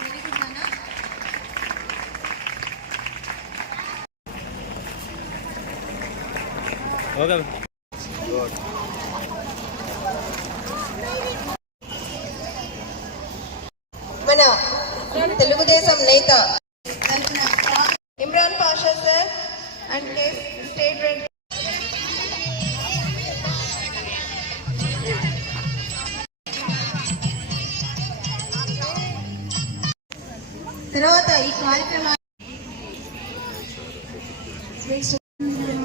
Very good నాన్న okay మన తెలుగుదేశం నేత Imran Pasha sir and state red తర్వాత ఈ కార్యక్రమా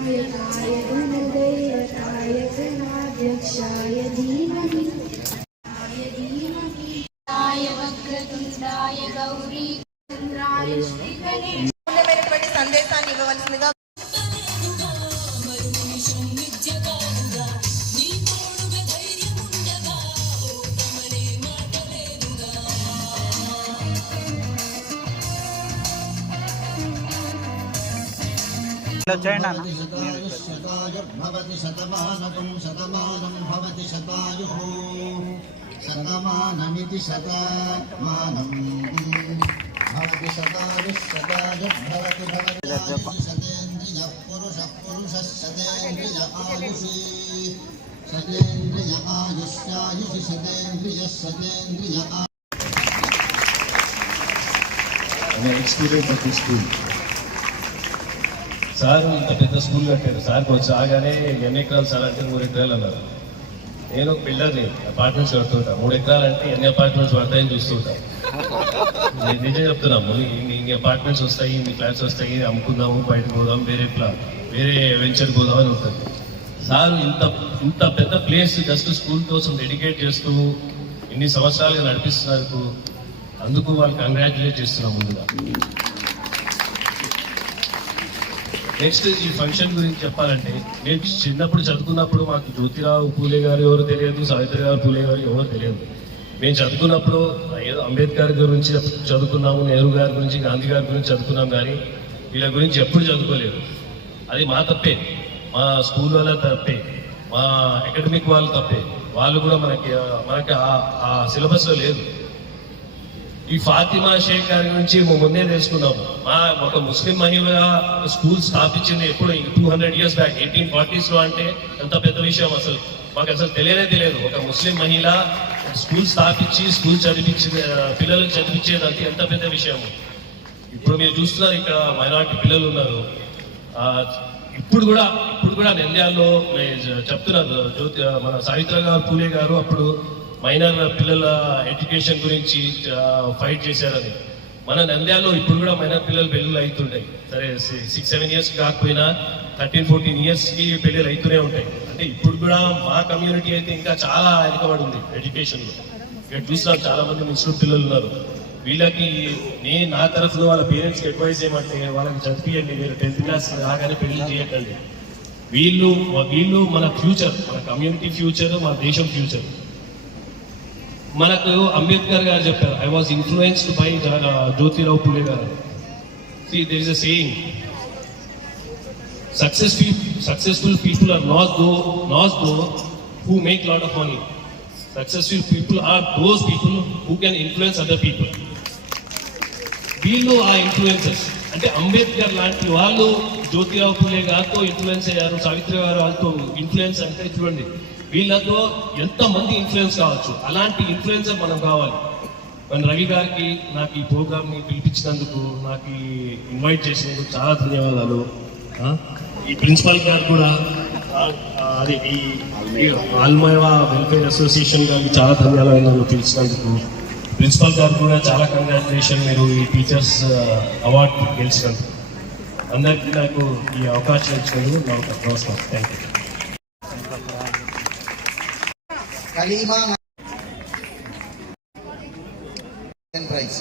नायकाय गुणदैवताय गणाध्यक्षाय धीमहि आय धीमहि आय वक्रतुण्डाय गौरी చేయండి అన్న భవతి శతమానకం శతమానం భవతి శతాయు శతమానమితి శతమానం భవతి శతాయు శతాయు భవతి భవతి శతేంద్రియ పురుష పురుష శతేంద్రియ ఆయుషి శతేంద్రియ ఆయుష్యాయుషి శతేంద్రియ శతేంద్రియ I'm an ex-student of this school. Sir ఇంత పెద్ద స్కూల్ కట్టారు. సార్కి వచ్చి ఆగానే ఎన్ని ఎకరాలు సార్ అంటే మూడు ఎకరాలు అన్నారు. నేను ఒక బిల్డర్ని అపార్ట్మెంట్స్ కడుతుంటా. మూడు ఎకరాలు అంటే ఎన్ని అపార్ట్మెంట్స్ పడతాయని చూస్తుంటా. నేను నిజం చెప్తున్నాము ఇన్ని అపార్ట్మెంట్స్ వస్తాయి ఇన్ని ఫ్లాట్స్ వస్తాయి అమ్ముకుందాము బయటకు పోదాం వేరే ప్లా వేరే వెంచర్ పోదాం అని ఉంటుంది. సార్ ఇంత ఇంత పెద్ద ప్లేస్ జస్ట్ స్కూల్ కోసం డెడికేట్ చేస్తూ ఇన్ని సంవత్సరాలుగా నడిపిస్తున్నందుకు అందుకు వాళ్ళు కంగ్రాచులేట్ చేస్తున్నాం ముందుగా. నెక్స్ట్ ఈ ఫంక్షన్ గురించి చెప్పాలంటే నేను చిన్నప్పుడు చదువుకున్నప్పుడు మాకు జ్యోతిరావు పూలే గారు ఎవరు తెలియదు సావిత్రి పూలే గారు ఎవరు తెలియదు. మేము చదువుకున్నప్పుడు ఏదో అంబేద్కర్ గురించి చదువుకున్నాము నెహ్రూ గారి గురించి గాంధీ గారి గురించి చదువుకున్నాం కానీ వీళ్ళ గురించి ఎప్పుడు చదువుకోలేదు. అది మా తప్పే. మా స్కూల్ వాళ్ళ తప్పే. మా అకాడమిక్ వాళ్ళు తప్పే. వాళ్ళు కూడా మనకి మనకి ఆ- ఆ సిలబస్లో లేదు. ఈ ఫాతిమా షేక్ గారి గురించి ముందే తెలుసుకున్నాం మా ఒక ముస్లిం మహిళ స్కూల్ స్థాపించింది ఎప్పుడు two hundred years back eighteen ఫార్టీస్లో అంటే ఎంత పెద్ద విషయం అసలు. మాకు అసలు తెలియనే తెలియదు. ఒక ముస్లిం మహిళ స్కూల్ స్థాపించి స్కూల్ చదివించి పిల్లలకు చదివించేది అది ఎంత పెద్ద విషయం. ఇప్పుడు మీరు చూస్తున్నారు ఇక్కడ మైనార్టీ పిల్లలు ఉన్నారు. ఇప్పుడు కూడా ఇప్పుడు కూడా నంద్యాలలో చెప్తున్నారు జ్యోతి మన సావిత్ర గారు పూలే గారు అప్పుడు మైనర్ పిల్లల ఎడ్యుకేషన్ గురించి ఫైట్ చేశారని. మన నంద్యాలలో ఇప్పుడు కూడా మైనర్ పిల్లలు పెళ్ళిళ్ళు అవుతుంటాయి సరే సిక్స్ సెవెన్ ఇయర్స్ కాకపోయినా థర్టీన్ ఫోర్టీన్ ఇయర్స్కి పెళ్ళిళ్ళు అవుతూనే ఉంటాయి. అంటే ఇప్పుడు కూడా మా కమ్యూనిటీ అయితే ఇంకా చాలా వెనుకబడి ఉంది ఎడ్యుకేషన్లో ఇక్కడ చూసినాం చాలా మంది ముస్లిం పిల్లలు ఉన్నారు. వీళ్ళకి నేను నా తరఫున వాళ్ళ పేరెంట్స్కి అడ్వైస్ చేయమంటే వాళ్ళకి చదివియండి మీరు టెన్త్ క్లాస్ రాగానే పెళ్ళి చేయకండి వీళ్ళు వీళ్ళు మన ఫ్యూచర్ మన కమ్యూనిటీ ఫ్యూచర్ మన దేశం ఫ్యూచర్ మనకు అంబేద్కర్ గారు చెప్పారు I was influenced by Jyotirao Phule గారు. Saying successful successful people are not those not those who make lot of money successful people are those people who can influence other people వీళ్ళు ఆ influences అంటే అంబేద్కర్ లాంటి వాళ్ళు జ్యోతిరావు పులే గారితో influence అయ్యారు సావిత్రి గారు వాళ్ళతో ఇన్ఫ్లుయెన్స్ అంటే చూడండి వీళ్ళతో ఎంతమంది ఇన్ఫ్లుయెన్స్ కావచ్చు? అలాంటి ఇన్ఫ్లుయెన్సర్ మనం కావాలి. మన రవి గారికి నాకు ఈ ప్రోగ్రామ్ని పిలిపించినందుకు నాకు ఇన్వైట్ చేసినందుకు చాలా ధన్యవాదాలు. ఈ ప్రిన్సిపాల్ గారు కూడా అది ఈ ఈ వెల్ఫేర్ అసోసియేషన్ గారికి చాలా ధన్యవాదాలు నన్ను పిలిచినందుకు. ప్రిన్సిపాల్ గారు కూడా చాలా కంగ్రాచులేషన్ మీరు ఈ టీచర్స్ అవార్డు గెలిచినందుకు. అందరికీ నాకు ఈ అవకాశం ఇచ్చినందుకు నాకు నమస్కారం. Thank you Kaleema price